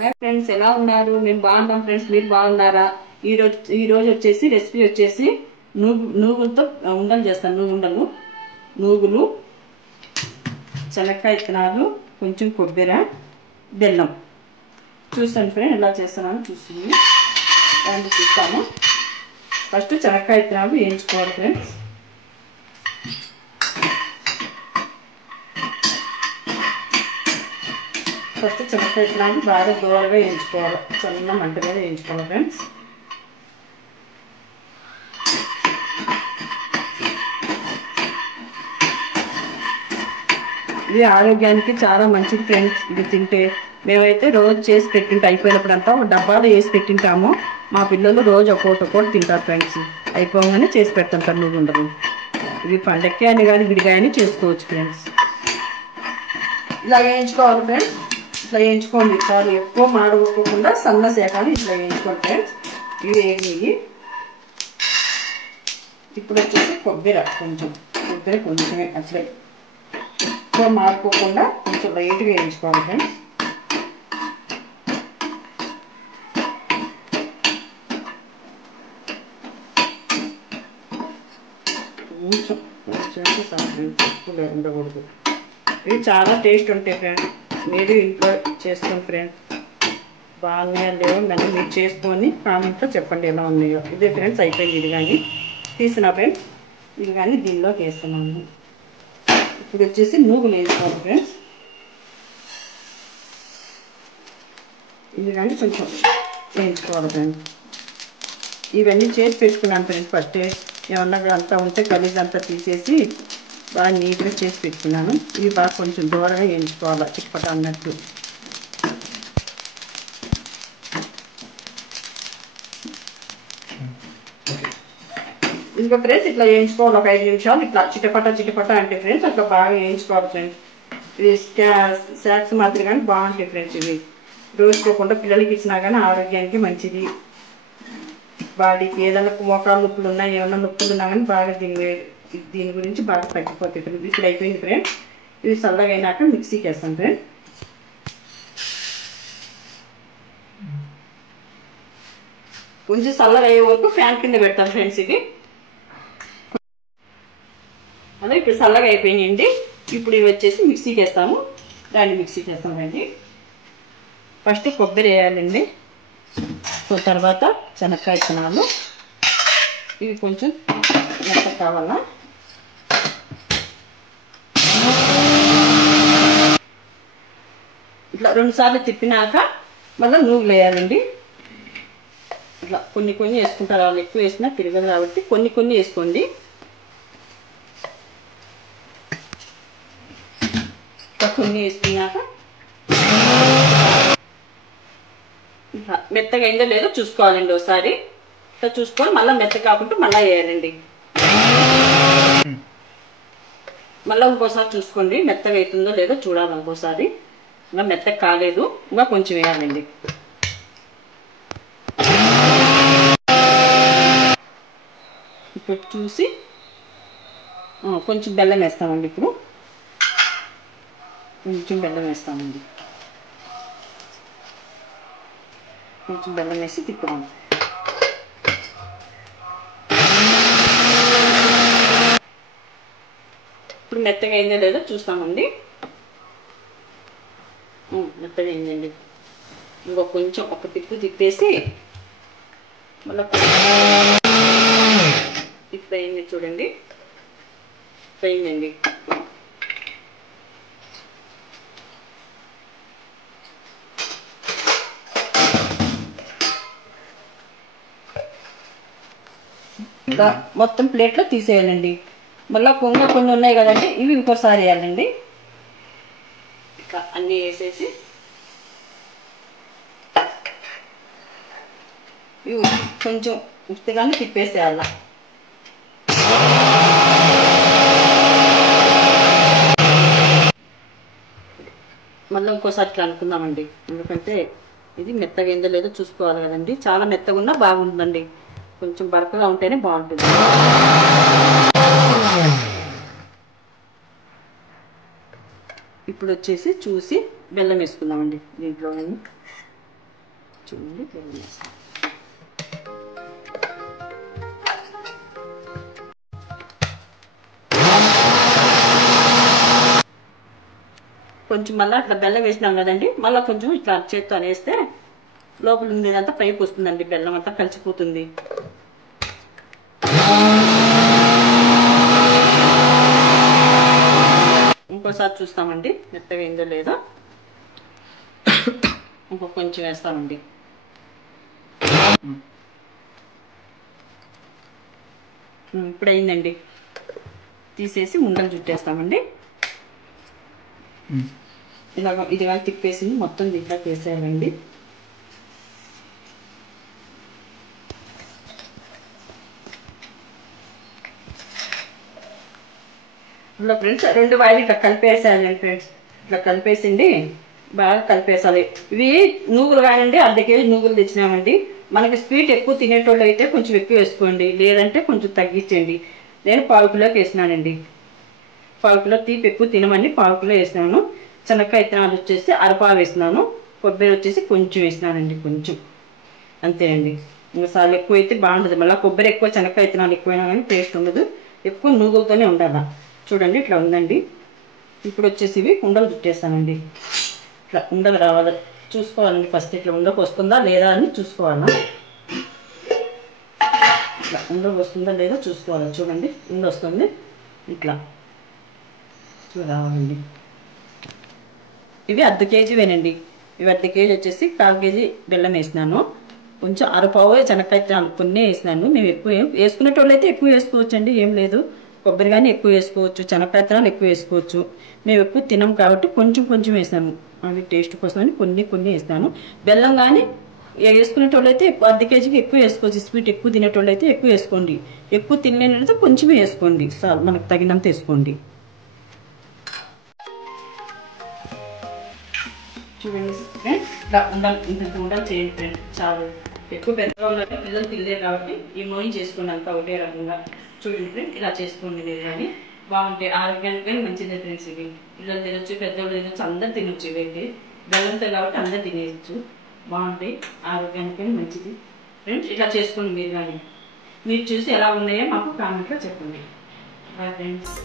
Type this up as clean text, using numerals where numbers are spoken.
Hi friends, ఎలా ఉన్నారు? మేము బాగున్నాం ఫ్రెండ్స్. మీరు బాగున్నారా? ఈ రోజు వచ్చేసి రెసిపీ వచ్చేసి నూగులతో ఉండలు చేస్తాను. నూగులు, శనక్కాయ విత్తనాలు, కొంచెం కొబ్బరి, బెల్లం. చూస్తాను ఫ్రెండ్ ఎలా చేస్తున్నాను చూస్తాము. ఫస్ట్ శనక్కాయ విత్తనాలు వేయించుకోవాలి ఫ్రెండ్స్. ఫస్ట్ శనక్కాయ విత్తనాలు బాగా దూరంగా వేయించుకోవాలి. చిన్న మంట మీద వేయించుకోవాలి ఫ్రెండ్స్. ఇది ఆరోగ్యానికి చాలా మంచిది ఫ్రెండ్స్. ఇది తింటే మేమైతే రోజు చేసి పెట్టింటే అయిపోయినప్పుడంతా డబ్బాలో వేసి పెట్టింటాము. మా పిల్లలు రోజు ఒక్కొక్కటి తింటారు ఫ్రెండ్స్. అయిపోగానే చేసి పెడుతుంటారు. నువ్వు ఉండదు ఇవి పండక్కి అని కానీ విడిగా అని చేసుకోవచ్చు ఫ్రెండ్స్. ఇలా వేయించుకోవాలి ఫ్రెండ్స్. ఇట్లా వేయించుకోండి. చాలా ఎక్కువ మాడవకుండా సన్న సేకాలు ఇట్లా వేయించుకోండి ఫ్రెండ్స్. ఇవి వేగినవి. ఇప్పుడు వచ్చేసి కొబ్బరి కొంచెమే అట్లే ఎక్కువ మాడుకోకుండా కొంచెం లైట్గా వేయించుకోవాలి ఫ్రెండ్స్. కొంచెం ఉండకూడదు. ఇవి చాలా టేస్ట్ ఉంటాయి ఫ్రెండ్స్. మీరు ఇంట్లో చేసుకోండి ఫ్రెండ్స్. బాగున్నాయో లేవో మళ్ళీ మీరు చేసుకొని కామెంట్లో చెప్పండి ఎలా ఉన్నాయో. ఇదే ఫ్రెండ్స్ అయిపోయింది. ఇది కానీ తీసిన ఫ్రెండ్స్. ఇది కానీ దీనిలోకి వేస్తున్నాను. ఇప్పుడు వచ్చేసి నూగులు వేసుకోవాలి ఫ్రెండ్స్. ఇది కానీ కొంచెం వేయించుకోవాలి ఫ్రెండ్స్. ఇవన్నీ చేసి పెట్టుకున్నాను ఫ్రెండ్స్. ఫస్ట్ ఏమన్నా అంతా ఉంటే గలీజ్ అంతా తీసేసి బాగా నీట్గా చేసి పెట్టుకున్నాను. ఇవి బాగా కొంచెం దూరంగా వేయించుకోవాలి, చిక్కపట అన్నట్టు. ఇంకా ఫ్రెండ్స్ ఇట్లా వేయించుకోవాలి ఒక 5 నిమిషాలు. ఇట్లా చిటపట అంటే ఫ్రెండ్స్ అట్లా బాగా వేయించుకోవాలి ఫ్రెండ్స్. ఇది స్నాక్స్ మాత్రం కానీ బాగుంటాయి ఫ్రెండ్స్. ఇవి రోజుకోకుండా పిల్లలకి ఇచ్చినా కానీ ఆరోగ్యానికి మంచిది. బాడీకి ఏదైనా మోకాలు నొప్పులు ఉన్నా ఏమైనా నొప్పులు ఉన్నా కానీ బాగా దీని గురించి బాగా తగ్గిపోతాయి ఫ్రెండ్స్. ఇప్పుడు అయిపోయింది ఫ్రెండ్స్. ఇది చల్లగా అయినాక మిక్సీకి వేస్తాం ఫ్రెండ్స్. కొంచెం చల్లగా అయ్యే వరకు ఫ్యాన్ కింద పెడతాం ఫ్రెండ్స్. ఇది అదే ఇప్పుడు చల్లగా అయిపోయినాయండి. ఇప్పుడు ఇవి వచ్చేసి మిక్సీకి వేస్తాము. మిక్సీకి వేస్తామండి. ఫస్ట్ కొబ్బరి వేయాలండి. తర్వాత శనక్కాయ విత్తనాలు. ఇవి కొంచెం మెత్తగా కావాలా. ఇట్లా 2 సార్లు తిప్పినాక మళ్ళీ నూగులు వేయాలండి. ఇట్లా కొన్ని వేసుకుంటారు. వాళ్ళు ఎక్కువ వేసినా తిరగదు కాబట్టి కొన్ని వేసుకోండి. కొన్ని వేసుకున్నాక ఇట్లా మెత్తగా అయిందో లేదో చూసుకోవాలండి. ఒకసారి ఇట్లా చూసుకొని మళ్ళీ మెత్తగా కాకుండా మళ్ళీ వేయాలండి. మళ్ళీ ఇంకోసారి చూసుకోండి మెత్తగా అవుతుందో లేదో చూడాలి. ఇంకోసారి ఇంకా మెత్తగా కాలేదు, ఇంకా కొంచెం వేయాలండి. ఇప్పుడు చూసి కొంచెం బెల్లం వేస్తామండి. ఇప్పుడు కొంచెం బెల్లం వేస్తామండి. కొంచెం బెల్లం వేసి తిప్పుదాం. ఇప్పుడు మెత్తగా అయిందో లేదో చూస్తామండి. మెత్తగా అయిందండి. ఇంకో కొంచెం ఒక తిప్పేసి మళ్ళీ ఇప్పుడు అయింది చూడండి. అయిందండి. మొత్తం ప్లేట్లో తీసేయాలండి. మళ్ళీ కొన్ని ఉన్నాయి కదండి, ఇవి ఇంకోసారి వేయాలండి. ఇట్లా అన్నీ వేసేసి ఇవి కొంచెం ఉత్తిగానే తిప్పేసేయాల. మళ్ళీ ఇంకోసారి ఇట్లా అనుకుందామండి. ఎందుకంటే ఇది మెత్తగా అయిందో లేదో చూసుకోవాలి కదండి. చాలా మెత్తగా ఉన్నా బాగుంటుందండి. కొంచెం బరకగా ఉంటేనే బాగుంటుంది. ఇప్పుడు వచ్చేసి చూసి బెల్లం వేసుకుందామండి దీంట్లో. చూడండి బెల్లం వేస్తాను. కొంచెం మళ్ళీ అట్లా బెల్లం వేసినాం కదండి, మళ్ళీ కొంచెం ఇట్లా చేత్తో వేస్తే లోపల ఉండేదంతా పైకి వస్తుందండి, బెల్లం అంతా కలిసిపోతుంది. ఇంకోసారి చూస్తామండి మెత్తగా అయిందో లేదో. ఇంకొక కొంచెం వేస్తామండి. ఇప్పుడు అయిందండి, తీసేసి ఉండలు చుట్టేస్తామండి. ఇలాగ ఇదిగా తిప్పేసి మొత్తం దీంట్లో వేసేయాలండి. ఇలా ఫ్రెండ్స్ 2 వాయిలు ఇట్లా కలిపేసేయాలండి ఫ్రెండ్స్. ఇట్లా కలిపేసిండి బాగా కలిపేసాలి. ఇవి నూగులు కానండి, ½ కేజీ నూగులు తెచ్చినామండి. మనకి స్వీట్ ఎక్కువ తినేటోళ్ళు అయితే కొంచెం ఎక్కువ వేసుకోండి, లేదంటే కొంచెం తగ్గించండి. నేను 1/4 కిలోకి వేసినానండి. 1/4 కిలో తీపి ఎక్కువ తినమని 1/4 కిలో వేసినాను. శనక్కాయ విత్తనాలు వచ్చేసి 1/2 వేసినాను. కొబ్బరి వచ్చేసి కొంచెం వేసినానండి, కొంచెం అంతేనండి. ఇంకోసారి ఎక్కువ అయితే బాగుంటుంది, మళ్ళీ కొబ్బరి ఎక్కువ శనక్కాయ విత్తనాలు ఎక్కువైనా కానీ టేస్ట్ ఉండదు. ఎక్కువ నూగులతోనే ఉండాలి. చూడండి ఇట్లా ఉందండి. ఇప్పుడు వచ్చేసి ఇవి ఉండలు చుట్టేస్తానండి. ఇట్లా ఉండలు రావాలి చూసుకోవాలండి, ఫస్ట్ ఇట్లా ఉండకు వస్తుందా లేదా అని చూసుకోవాలా. ఇట్లా ఉండకు వస్తుందా లేదా చూసుకోవాలి. చూడండి ఉండ వస్తుంది, ఇట్లా రావాలండి. ఇవి ½ కేజీవేనండి. ఇవి ½ కేజీ వచ్చేసి 1/4 కేజీ బెల్లం వేసినాను. కొంచెం 1/2 శనక్కాయ కొన్ని వేసినాను. మేము ఎక్కువ వేసుకునేటోళ్ళు అయితే ఎక్కువ వేసుకోవచ్చండి, ఏం లేదు. కొబ్బరి కానీ ఎక్కువ వేసుకోవచ్చు, శనక్కాయ విత్తనాలు ఎక్కువ వేసుకోవచ్చు. మేము ఎక్కువ తినం కాబట్టి కొంచెం కొంచెం వేసాము, అవి టేస్ట్ కోసమని కొన్ని వేస్తాను. బెల్లం కానీ వేసుకునేటోళ్ళు అయితే ½ కేజీకి ఎక్కువ వేసుకోవచ్చు. స్వీట్ ఎక్కువ తినేటోళ్ళు అయితే ఎక్కువ వేసుకోండి, ఎక్కువ తినలేనైతే కొంచెమే వేసుకోండి, మనకు తగినంత వేసుకోండి. చూడండి ఇట్లా ఉండాలి, ఇంత ఉండాలి చేయండి ఫ్రెండ్స్. చాలా ఎక్కువ పెద్దగా ఉండాలి, పిల్లలు తినలేరు కాబట్టి ఈ మోయిన్ చేసుకోండి అంతా ఒకటే రకంగా. చూడండి ఫ్రెండ్స్ ఇలా చేసుకోండి మీరు కానీ బాగుంటాయి, ఆరోగ్యానికి మంచిది ఫ్రెండ్స్. ఇవి పిల్లలు తినొచ్చు, పెద్దవాళ్ళు తినొచ్చు, అందరు తినొచ్చు. ఇవైతే బెల్లంతో కాబట్టి అందరు తినేయచ్చు, బాగుంటాయి, ఆరోగ్యానికి మంచిది ఫ్రెండ్స్. ఇట్లా చేసుకోండి మీరు కానీ. మీరు చూసి ఎలా ఉన్నాయో మాకు కామెంట్లో చెప్పండి. Bye friends.